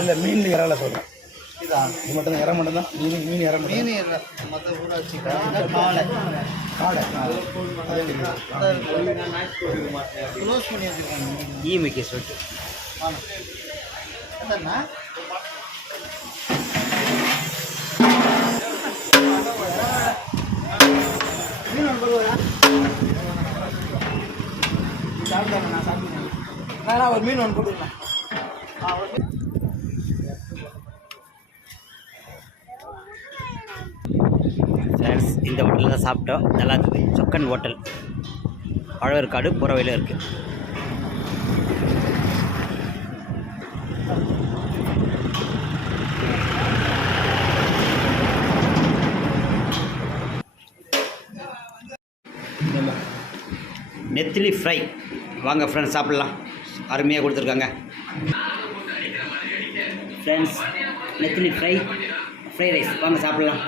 இல்லை மீன் இறால சொல்கிறேன். இது மட்டும் தான் இற மட்டும் தான் மீன் இற மீன் இற மற்ற ஊராட்சி காடை க்ளோஸ் பண்ணி வச்சுருக்காங்க ஈமிக்கு சொல்லிட்டு அண்ணா மீன் ஒன்று சாப்பிட்டேன் நான் சாப்பிட்டேன் நான் ஒரு மீன் ஒன்று போட்டுருக்கேன். ஃப்ரெண்ட்ஸ் இந்த ஹோட்டலில் தான் சாப்பிட்டோம். நல்லா இருக்குது. சொக்கன் ஹோட்டல் பழவேற்காடு புறவையில் இருக்குது. நெத்திலி ஃப்ரை வாங்க ஃப்ரெண்ட்ஸ் சாப்பிட்லாம். அருமையாக கொடுத்துருக்காங்க ஃப்ரெண்ட்ஸ். நெத்திலி ஃப்ரை ரைஸ் வாங்க சாப்பிட்லாம்.